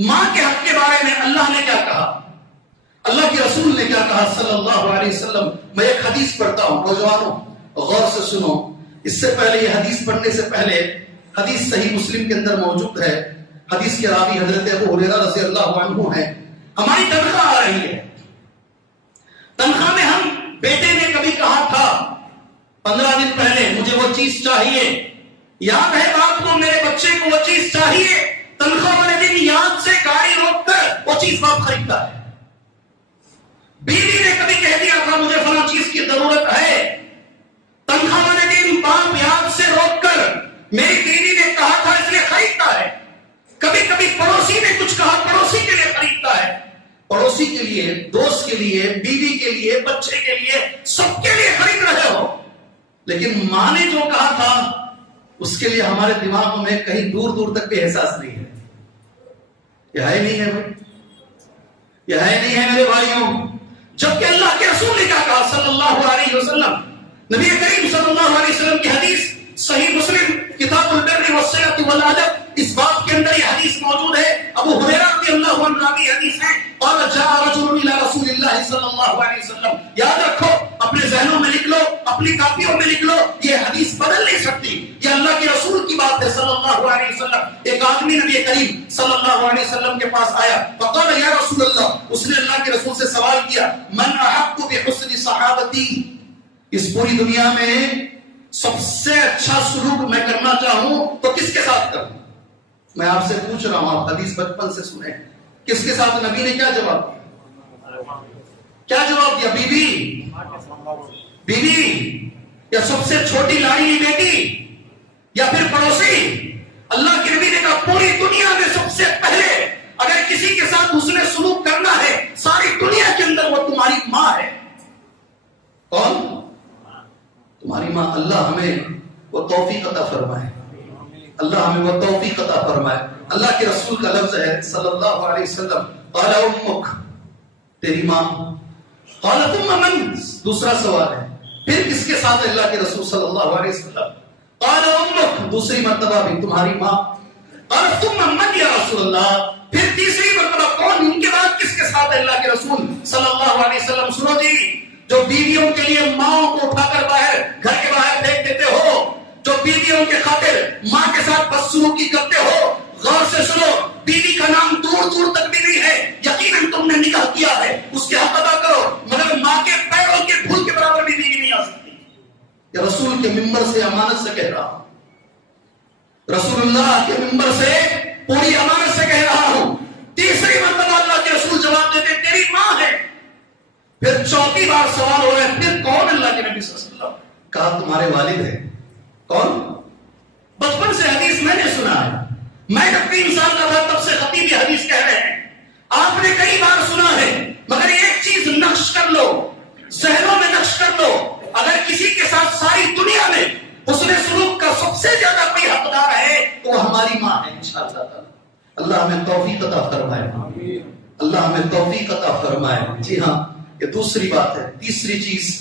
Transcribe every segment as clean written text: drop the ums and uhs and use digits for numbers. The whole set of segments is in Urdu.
ماں کے حق کے بارے میں اللہ نے کیا کہا، اللہ کے رسول نے کیا کہا صلی اللہ علیہ وسلم. میں ایک حدیث پڑھتا ہوں، نوجوانوں غور سے سنو. اس سے پہلے، یہ حدیث پڑھنے سے پہلے، حدیث صحیح مسلم کے اندر موجود ہے. حدیث کے راوی حضرت ابو ہریرہ رضی اللہ عنہ ہے. ہماری تنخواہ آ رہی ہے، تنخواہ میں ہم بیٹے نے کبھی کہا تھا 15 دن پہلے مجھے وہ چیز چاہیے، یاد ہے باپ کو میرے بچے کو وہ چیز چاہیے، تنخواہ والے دن یاد سے گاڑی روک کر وہ چیز باپ خریدتا ہے. بیوی نے کبھی کہہ دیا تھا مجھے فلاں چیز کی ضرورت ہے، تنخواہ والے دن باپ یاد سے روک کر میری بیوی نے کہا تھا اس لیے خریدتا ہے. کبھی کبھی پڑوسی نے کچھ کہا، پڑوسی کے لیے خریدتا ہے. پڑوسی کے لیے، دوست کے لیے، بیوی کے لیے، بچے کے لیے، سب کے لیے خرید رہے ہو. لیکن ماں نے جو کہا تھا اس کے لیے ہمارے دماغوں میں کہیں دور دور تک بھی احساس نہیں ہے. یہ ہے نہیں ہے بھائی، یہ ہے نہیں ہے میرے بھائیوں. جبکہ اللہ کے رسول نے کیا کہا صلی اللہ علیہ وسلم، نبی کریم صلی اللہ علیہ وسلم کی حدیث صحیح مسلم کتاب البر والصلۃ والادب، اس باب کے اندر یہ حدیث موجود ہے. ابو ہریرہ رضی اللہ عنہ کی حدیث ہے. قال جاء رجل الى رسول اللہ صلی اللہ علیہ وسلم. یاد رکھو، اپنے ذہنوں میں لکھ لو، اپنی کاپیوں میں لکھ لو، یہ حدیث بدل نہیں سکتی، یہ اللہ کے رسول کی بات ہے صلی اللہ علیہ وسلم. ایک آدمی نبی کریم صلی اللہ علیہ وسلم کے پاس آیا. فقال یا رسول اللہ، اس نے اللہ کے رسول سے سوال کیا، من احق بحسن صحابتی، اس پوری دنیا میں سب سے اچھا سلوک میں کرنا چاہوں تو کس کے ساتھ کروں؟ میں آپ سے پوچھ رہا ہوں، آپ حدیث بچپن سے سنیں، کس کے ساتھ؟ نبی نے کیا جواب دیا؟ کیا جواب دیا؟ بیوی، بیوی، یا سب سے چھوٹی لاڈلی بیٹی، یا پھر پڑوسی؟ اللہ کے نبی نے کہا پوری دنیا میں سب سے پہلے اگر کسی کے ساتھ حسن سلوک کرنا ہے ساری دنیا کے اندر وہ تمہاری ماں ہے. کون؟ تمہاری ماں. اللہ ہمیں وہ توفیق عطا فرمائے، اللہ ہمیں وہ توفیق عطا فرمائے. اللہ کے رسول کا لفظ ہے صلی اللہ علیہ وسلم، قال امک، تیری ماں. قال ثم من، دوسرا سوال ہے، پھر کس کے ساتھ؟ اللہ کے رسول صلی اللہ علیہ وسلم. قال امک، دوسری مرتبہ بھی تمہاری ماں. قال ثم من یا رسول اللہ، پھر تیسری مرتبہ کون؟ ان کے بعد کس کے ساتھ؟ اللہ کے رسول صلی اللہ علیہ وسلم. سنو جی، جو بیویوں کے لیے ماں کو اٹھا کر باہر گھر کے باہر پھینک دیتے ہو، جو بیویوں کے خاطر ماں کے ساتھ بدسلوکی کرتے ہو، غور سے سنو، بیوی کا نام دور دور تک بھی نہیں ہے، یقیناً تم نے نکاح کیا ہے، اس کے حق ادا کرو، مگر ماں کے پیروں کے دھول کے برابر بھی بیوی نہیں آ سکتی. یا رسول کے منبر سے امانت سے کہہ رہا ہوں، رسول اللہ کے منبر سے پوری امانت سے کہہ رہا ہوں. تیسری مرتبہ اللہ کے رسول جواب دیتے تیری ماں ہے. پھر چوتھی بار سوال ہو رہا ہے پھر کون؟ اللہ کے نبی صلی اللہ علیہ وسلم. کہا تمہارے والد ہیں. کون؟ بچپن سے حدیث میں نے سنا ہے، میں جب 3 سال کا تھا تب سے خطیب حدیث کہہ رہے ہیں. آپ نے کئی بار سنا ہے، مگر ایک چیز نقش کر لو، ذہنوں میں نقش کر لو، اگر کسی کے ساتھ ساری دنیا میں حسن سلوک کا سب سے زیادہ کوئی حقدار ہے تو وہ ہماری ماں ہے انشاءاللہ تعالی. اللہ ہمیں توفیق عطا فرمائے، اللہ ہمیں توفیق عطا فرمائے. جی ہاں، یہ دوسری بات ہے. تیسری چیز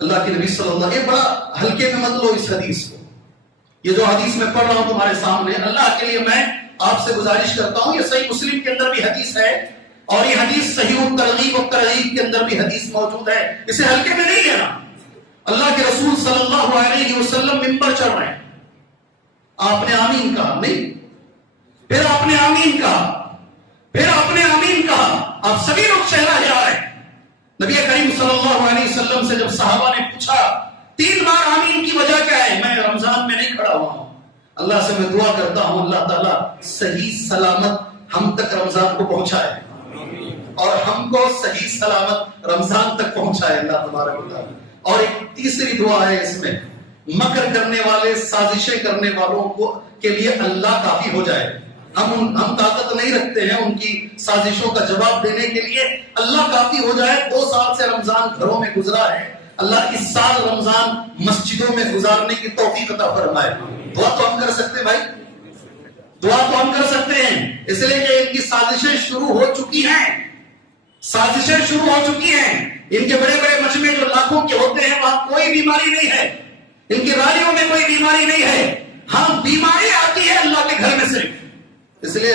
اللہ کے نبی صلی اللہ علیہ وسلم، یہ بڑا ہلکے میں مت لو اس حدیث کو. یہ جو حدیث میں پڑھ رہا ہوں تمہارے سامنے، اللہ کے لیے میں آپ سے گزارش کرتا ہوں، یہ صحیح مسلم کے اندر بھی حدیث ہے اور یہ حدیث صحیح الترغیب و ترغیب کے اندر بھی حدیث موجود ہے، اسے ہلکے میں نہیں لینا. اللہ کے رسول صلی اللہ علیہ وسلم منبر چڑھ رہے ہیں، آپ نے آمین کہا نہیں، پھر آپ نے آمین کہا، پھر آپ نے آمین کہا، آپ سبھی لوگ چہرہ ہلا رہے ہیں. نبی کریم صلی اللہ علیہ وسلم سے جب صحابہ نے پوچھا 3 بار آمین کی وجہ کیا ہے؟ میں رمضان میں نہیں کھڑا ہوا ہوں، اللہ سے میں دعا کرتا ہوں اللہ تعالیٰ صحیح سلامت ہم تک رمضان کو پہنچائے اور ہم کو صحیح سلامت رمضان تک پہنچائے اللہ تبارک و تعالیٰ. اور ایک تیسری دعا ہے اس میں، مکر کرنے والے، سازشیں کرنے والوں کو کے لیے اللہ کافی ہو جائے. ہم طاقت نہیں رکھتے ہیں ان کی سازشوں کا جواب دینے کے لیے، اللہ کافی ہو جائے. 2 سال سے رمضان گھروں میں گزرا ہے، اللہ اس سال رمضان مسجدوں میں گزارنے کی توفیق عطا فرمائے. دعا تو ہم کر سکتے ہیں بھائی، دعا تو ہم کر سکتے ہیں، اس لیے کہ ان کی سازشیں شروع ہو چکی ہیں، سازشیں شروع ہو چکی ہیں. ان کے بڑے بڑے مجمع جو لاکھوں کے ہوتے ہیں وہاں کوئی بیماری نہیں ہے، ان کی رالیوں میں کوئی بیماری نہیں ہے. ہاں بیماری آتی ہے اللہ کے گھر میں صرف، اس لیے